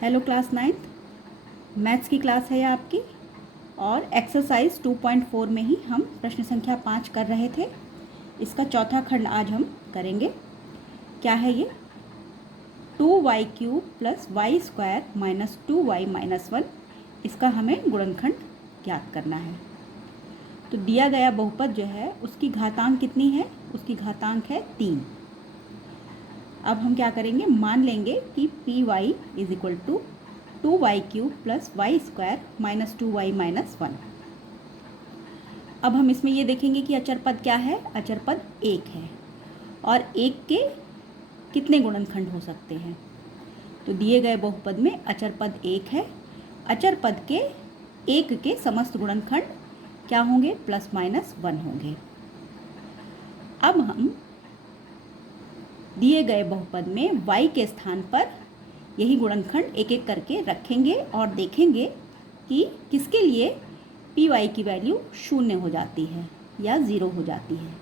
Hello class 9th maths की class है ये आपकी। और एक्सरसाइज 2.4 में ही हम प्रश्न संख्या 5 कर रहे थे। इसका चौथा खंड आज हम करेंगे। क्या है ये? 2y³ plus y square minus 2y minus 1, इसका हमें गुणनखंड ज्ञात करना है। तो दिया गया बहुपद जो है उसकी घातांक कितनी है? उसकी घातांक है 3। अब हम क्या करेंगे, मान लेंगे कि P y is equal to 2y³ plus y square minus 2y minus 1। अब हम इसमें ये देखेंगे कि अचर पद क्या है। अचर पद 1 है और 1 के कितने गुणनखंड हो सकते हैं। तो दिए गए बहुपद में अचर पद 1 है। अचर पद के 1 के समस्त गुणनखंड क्या होंगे? प्लस माइनस 1 होंगे। अब हम दिए गए बहुपद में y के स्थान पर यही गुणनखंड एक एक करके रखेंगे और देखेंगे कि किसके लिए पी वाई की वैल्यू 0 हो जाती है या 0 हो जाती है।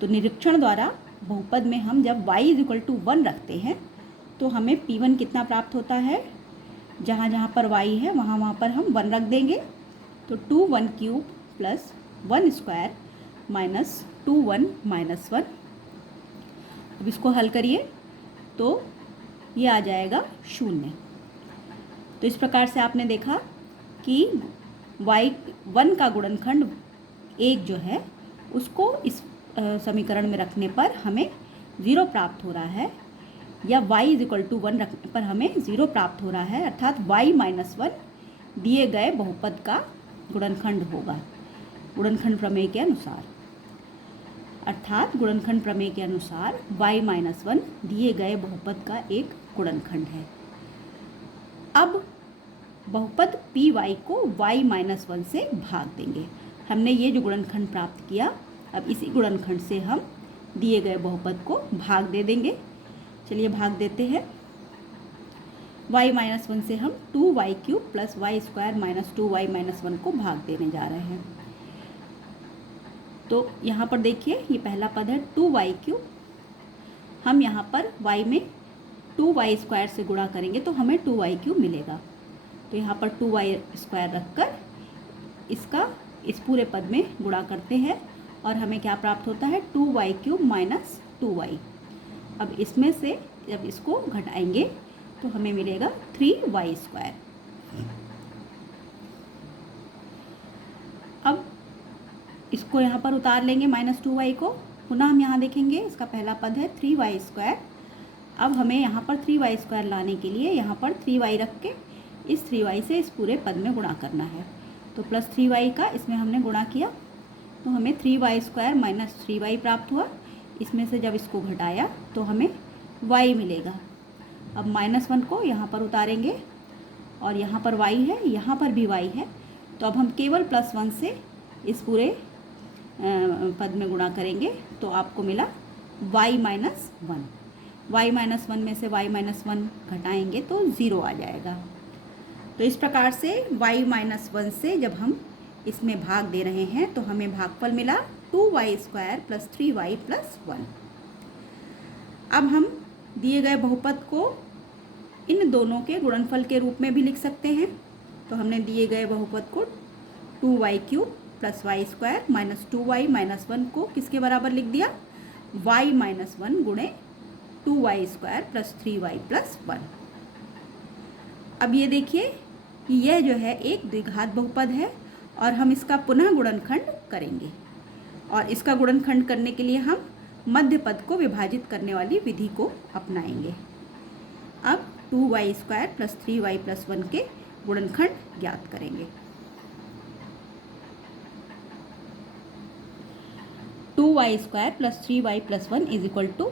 तो निरीक्षण द्वारा बहुपद में हम जब y इज इक्वल टू 1 रखते हैं तो हमें P1 कितना प्राप्त होता है? जहाँ जहाँ पर y है वहाँ वहाँ पर हम 1 रख देंगे। तो 2y³ plus 1 square minus 2y minus 1। अब इसको हल करिए तो ये आ जाएगा 0। तो इस प्रकार से आपने देखा कि y1 का गुणनखंड 1 जो है उसको इस समीकरण में रखने पर हमें 0 प्राप्त हो रहा है, या y इज इक्वल टू 1 रखने पर हमें 0 प्राप्त हो रहा है, अर्थात y माइनस 1 दिए गए बहुपद का गुणनखंड होगा गुणनखंड प्रमेय के अनुसार। अर्थात गुणनखंड प्रमेय के अनुसार y माइनस 1 दिए गए बहुपद का एक गुणनखंड है। अब बहुपद पी वाई को y माइनस 1 से भाग देंगे। हमने ये जो गुणनखंड प्राप्त किया, अब इसी गुणनखंड से हम दिए गए बहुपद को भाग दे देंगे। चलिए भाग देते हैं। y माइनस 1 से हम 2y³ plus y square minus 2y minus 1 को भाग देने जा रहे हैं। तो यहाँ पर देखिए ये पहला पद है 2y³। हम यहाँ पर y में 2y स्क्वायर से गुणा करेंगे तो हमें 2y³ मिलेगा। तो यहाँ पर 2y स्क्वायर रखकर इसका इस पूरे पद में गुणा करते हैं और हमें क्या प्राप्त होता है? 2y³ minus 2y। अब इसमें से जब इसको घटाएंगे तो हमें मिलेगा 3y स्क्वायर। अब इसको यहाँ पर उतार लेंगे माइनस 2y को। पुनः हम यहाँ देखेंगे इसका पहला पद है 3y स्क्वायर। अब हमें यहाँ पर 3y स्क्वायर लाने के लिए यहाँ पर 3y रख के इस 3y से इस पूरे पद में गुणा करना है। तो प्लस 3y का इसमें हमने गुणा किया तो हमें 3y स्क्वायर माइनस 3y प्राप्त हुआ। इसमें से जब इसको घटाया तो हमें y मिलेगा। अब माइनस 1 को यहाँ पर उतारेंगे और यहाँ पर y है, यहाँ पर भी y है। तो अब हम केवल प्लस 1 से इस पूरे पद में गुणा करेंगे तो आपको मिला y माइनस 1। y माइनस 1 में से y माइनस 1 घटाएंगे तो 0 आ जाएगा। तो इस प्रकार से y माइनस 1 से जब हम इसमें भाग दे रहे हैं तो हमें भागफल मिला 2y square plus 3y plus 1। अब हम दिए गए बहुपद को इन दोनों के गुणनफल के रूप में भी लिख सकते हैं। तो हमने दिए गए बहुपद को 2y³ plus y square minus 2y minus 1 को किसके बराबर लिख दिया? y माइनस 1 गुणे 2y square plus 3y plus 1। अब ये देखिए कि यह जो है एक द्विघात बहुपद है और हम इसका पुनः गुणनखंड करेंगे। और इसका गुणनखंड करने के लिए हम मध्य पद को विभाजित करने वाली विधि को अपनाएंगे। अब 2y square plus 3y plus 1 के गुणनखंड ज्ञात करेंगे। 2y square plus 3y plus 1 is equal to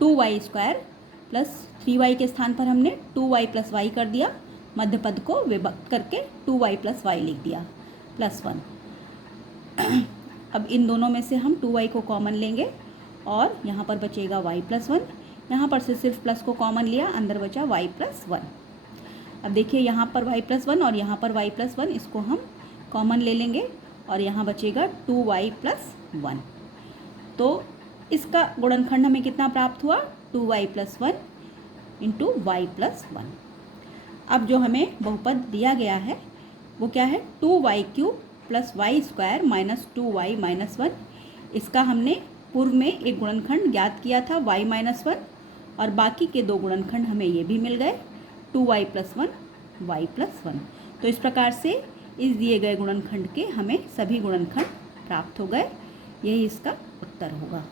2y square plus 3y के स्थान पर हमने 2y प्लस y कर दिया, मध्य पद को विभक्त करके 2y प्लस y लिख दिया प्लस 1। अब इन दोनों में से हम 2y को कॉमन लेंगे और यहाँ पर बचेगा y प्लस 1। यहाँ पर से सिर्फ प्लस को कॉमन लिया, अंदर बचा y प्लस 1। अब देखिए यहाँ पर y प्लस 1 और यहाँ पर y प्लस 1, इसको हम कॉमन ले लेंगे और यहाँ बचेगा 2y प्लस 1। तो इसका गुणनखंड हमें कितना प्राप्त हुआ? 2y plus 1 into Y plus 1। अब जो हमें बहुपद दिया गया है वो क्या है, 2y³ + y² - 2y - 1। इसका हमने पूर्व में एक गुणनखंड ज्ञात किया था y - 1, और बाकी के दो गुणनखंड हमें ये भी मिल गए 2y + 1 y + 1। तो इस प्रकार से इस दिए गए गुणनखंड के हमें सभी गुणनखंड प्राप्त हो गए। यही इसका उत्तर होगा।